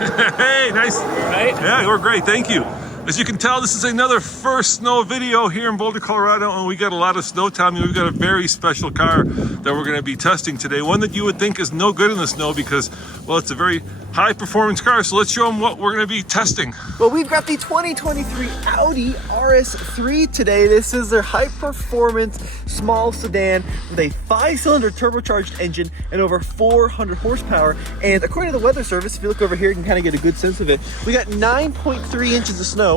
Hey, nice. Right? Yeah, we're great. Thank you. As you can tell, this is another first snow video here in Boulder, Colorado, and we got a lot of snow, Tommy. We've got a very special car that we're going to be testing today. One that you would think is no good in the snow because, well, it's a very high performance car. So let's show them what we're going to be testing. Well, we've got the 2023 Audi RS3 today. This is their high performance small sedan with a 5-cylinder turbocharged engine and over 400 horsepower. And according to the Weather Service, if you look over here, you can kind of get a good sense of it. We got 9.3 inches of snow.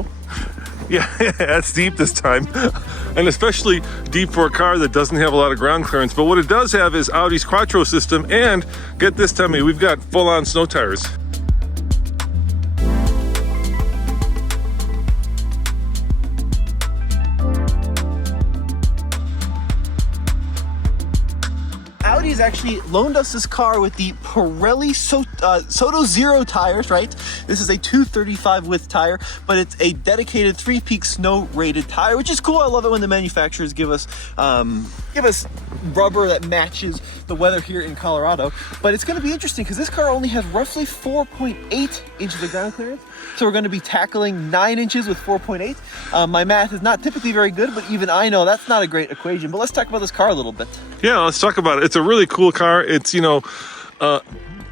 Yeah, that's deep this time. And especially deep for a car that doesn't have a lot of ground clearance. But what it does have is Audi's Quattro system, and get this, Tommy, we've got full-on snow tires. Audi's actually loaned us this car with the Pirelli Soto Zero tires, right? This is a 235 width tire, but it's a dedicated 3-peak snow rated tire, which is cool. I love it when the manufacturers give us rubber that matches the weather here in Colorado. But it's going to be interesting because this car only has roughly 4.8 inches of ground clearance. So we're going to be tackling 9 inches with 4.8. My math is not typically very good, but even I know that's not a great equation. But let's talk about this car a little bit. Yeah, let's talk about it. It's a really cool car. It's,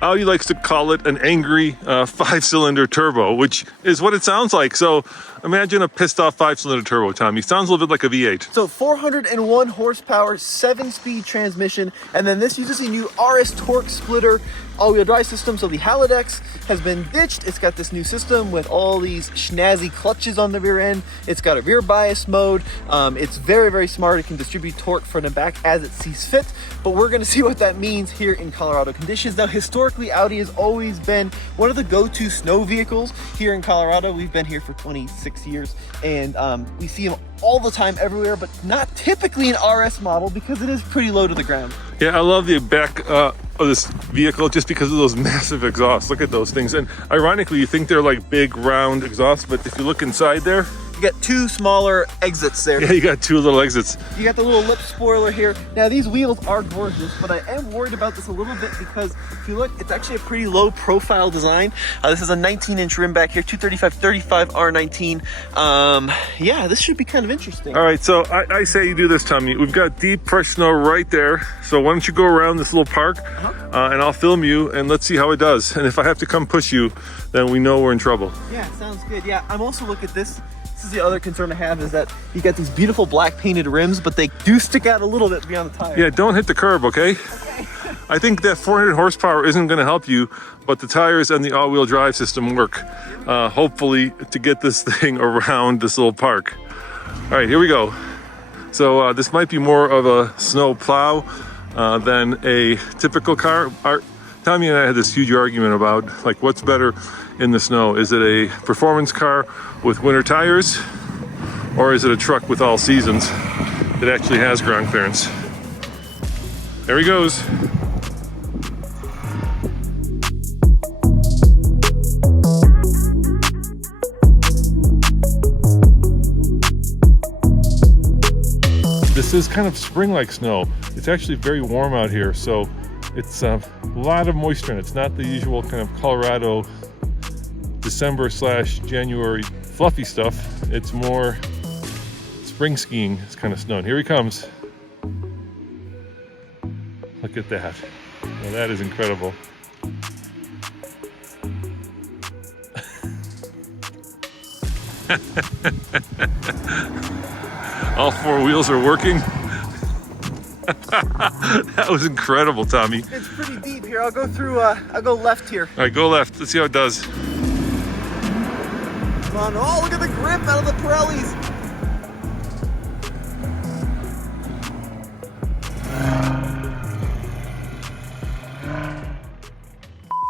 Audi likes to call it an angry 5-cylinder turbo, which is what it sounds like. So imagine a pissed off 5-cylinder turbo, Tommy. Sounds a little bit like a V8. So 401 horsepower, 7-speed transmission, and then this uses a new RS torque splitter all-wheel drive system. So the Halidex has been ditched. It's got this new system with all these snazzy clutches on the rear end. It's got a rear bias mode. It's very, very smart. It can distribute torque front and back as it sees fit. But we're going to see what that means here in Colorado conditions. Now, historically, Audi has always been one of the go-to snow vehicles here in Colorado. We've been here for 26 years, and we see them all the time everywhere, but not typically an RS model because it is pretty low to the ground. Yeah, I love the back of this vehicle just because of those massive exhausts. Look at those things. And ironically, you think they're like big round exhausts, but if you look inside there, you got 2 smaller exits there. Yeah, you got 2 little exits. You got the little lip spoiler here. Now, these wheels are gorgeous, but I am worried about this a little bit because if you look, it's actually a pretty low profile design. This is a 19-inch rim back here, 235/35 R19. Yeah, this should be kind of interesting. All right, so I say you do this, Tommy. We've got deep fresh snow right there. So why don't you go around this little park and I'll film you and let's see how it does. And if I have to come push you, then we know we're in trouble. Yeah, sounds good. Yeah, I'm also looking at this. This is the other concern I have, is that you got these beautiful black painted rims, but they do stick out a little bit beyond the tire. Yeah, don't hit the curb, okay? Okay. I think that 400 horsepower isn't going to help you, but the tires and the all-wheel drive system work, hopefully, to get this thing around this little park. All right, here we go. So this might be more of a snow plow than a typical car. Tommy and I had this huge argument about, like, what's better in the snow? Is it a performance car with winter tires, or is it a truck with all seasons that actually has ground clearance? There he goes. This is kind of spring-like snow. It's actually very warm out here, so it's a lot of moisture in it. It's not the usual kind of Colorado December/January fluffy stuff. It's more spring skiing. It's kind of snow. And here he comes. Look at that. Now that is incredible. All 4 wheels are working. That was incredible, Tommy. It's pretty deep here. I'll go through, I'll go left here. All right, go left. Let's see how it does. Come on. Oh, look at the grip out of the Pirellis.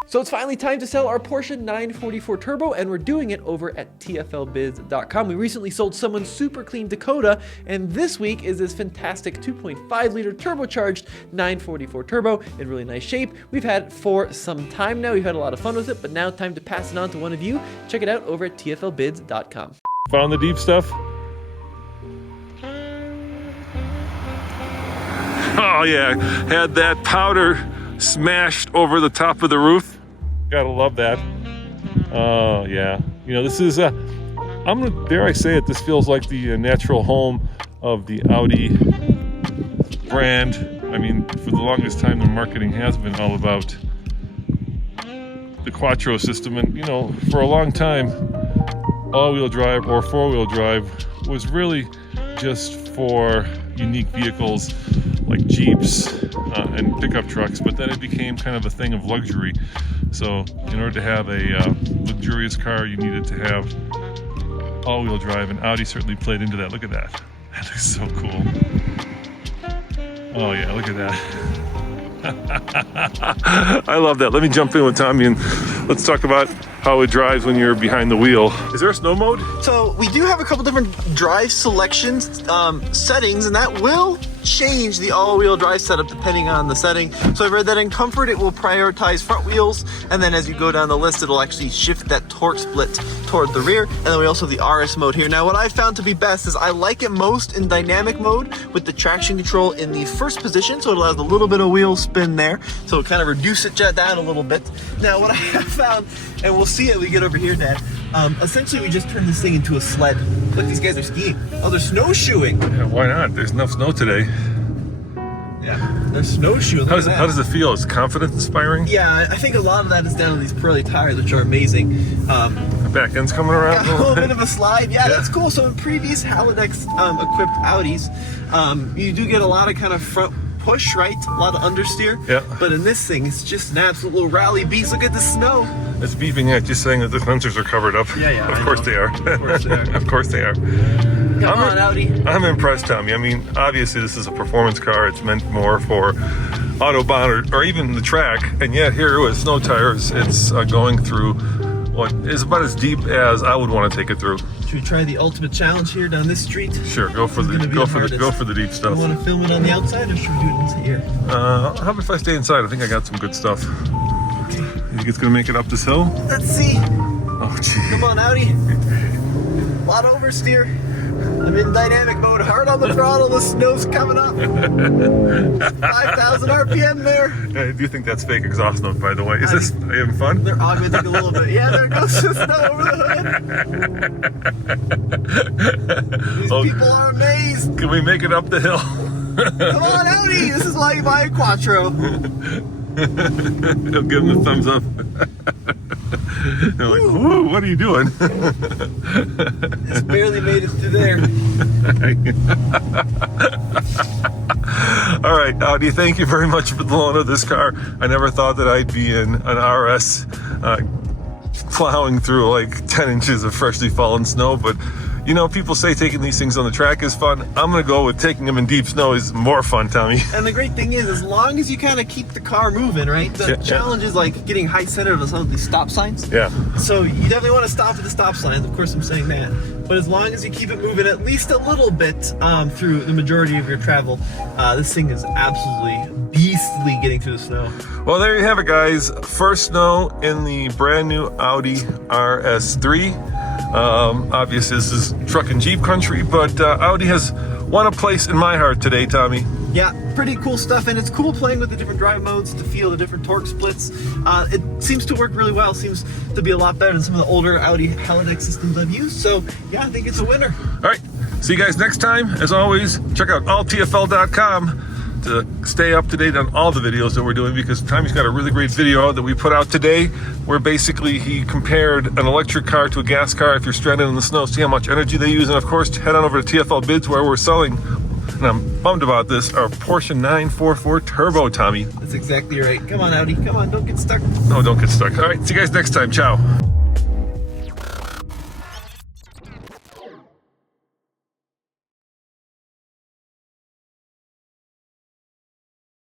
So it's finally time to sell our Porsche 944 Turbo, and we're doing it over at TFLbiz.com. We recently sold someone's super clean Dakota, and this week is this fantastic 2.5 liter turbocharged 944 Turbo in really nice shape. We've had it for some time now. We've had a lot of fun with it, but now time to pass it on to one of you. Check it out over at TFLbiz.com. Found the deep stuff? Oh yeah, had that powder smashed over the top of the roof. Gotta love that. Oh yeah, you know, this is dare I say it, this feels like the natural home of the Audi brand. I mean, for the longest time, their marketing has been all about the Quattro system, and you know, for a long time, all-wheel drive or four-wheel drive was really just for unique vehicles like Jeeps and pickup trucks, but then it became kind of a thing of luxury. So in order to have a luxurious car, you needed to have all-wheel drive, and Audi certainly played into that. Look at that. That looks so cool. Oh yeah, look at that. I love that. Let me jump in with Tommy and let's talk about how it drives when you're behind the wheel. Is there a snow mode? So we do have a couple different drive selections, settings, and that will change the all-wheel drive setup depending on the setting. So I read that in comfort it will prioritize front wheels, and then as you go down the list it'll actually shift that torque split toward the rear. And then we also have the RS mode here. Now what I found to be best is I like it most in dynamic mode with the traction control in the first position, so it allows a little bit of wheel spin there, so it'll kind of reduce it down a little bit. Now what I have found, and we'll see it when we get over here, Dad, essentially we just turned this thing into a sled. Look, these guys are skiing. Oh, they're snowshoeing. Yeah, why not? There's enough snow today. Yeah, they're snowshoeing. How does it feel? Is confidence inspiring? Yeah, I think a lot of that is down to these Pirelli tires, which are amazing. The back end's coming around. Yeah, a little bit of a slide. Yeah, that's cool. So in previous Halidex equipped Audis, you do get a lot of kind of front push, right? A lot of understeer. Yeah. But in this thing, it's just an absolute little rally beast. Look at the snow. It's beeping at you saying that the sensors are covered up. Yeah, Of course they are. Of course they are. Of course they are. Come on, Audi. I'm impressed, Tommy. I mean, obviously this is a performance car. It's meant more for Autobahn or even the track. And yet here with snow tires, it's going through what is about as deep as I would want to take it through. Should we try the ultimate challenge here down this street? Sure, go for the deep stuff. You want to film it on the outside, or should we do it in here? How about if I stay inside? I think I got some good stuff. Okay. You think it's gonna make it up this hill? Let's see. Oh, gee. Come on, Audi. A lot of oversteer. I'm in dynamic mode, hard on the throttle, the snow's coming up. 5,000 RPM there. I do think that's fake exhaust note, by the way. Are you having fun? They're augmenting a little bit. Yeah, there goes the snow over the hood. These people are amazed. Can we make it up the hill? Come on, Audi. This is why you buy a Quattro. He'll give them the thumbs up. They're like, whoa, what are you doing? It's barely made it through there. All right, Audi, thank you very much for the loan of this car. I never thought that I'd be in an RS plowing through like 10 inches of freshly fallen snow, but you know, people say taking these things on the track is fun. I'm gonna go with taking them in deep snow is more fun, Tommy. And the great thing is, as long as you kind of keep the car moving, right? The challenge is like getting high centered on some of these stop signs. Yeah. So you definitely want to stop at the stop signs. Of course, I'm saying that. But as long as you keep it moving at least a little bit through the majority of your travel, this thing is absolutely beastly getting through the snow. Well, there you have it, guys. First snow in the brand new Audi RS3. Obviously this is truck and Jeep country, but Audi has won a place in my heart today, Tommy. Yeah, pretty cool stuff, and it's cool playing with the different drive modes to feel the different torque splits. It seems to work really well. Seems to be a lot better than some of the older Audi Halidex systems I've used. So yeah, I think it's a winner. All right, see you guys next time. As always, check out alltfl.com to stay up to date on all the videos that we're doing, because Tommy's got a really great video out that we put out today where basically he compared an electric car to a gas car if you're stranded in the snow, see how much energy they use. And of course, head on over to TFL Bids where we're selling, and I'm bummed about this, our Porsche 944 Turbo, Tommy. That's exactly right. Come on, Audi. Come on, don't get stuck. No, don't get stuck. All right, see you guys next time. Ciao.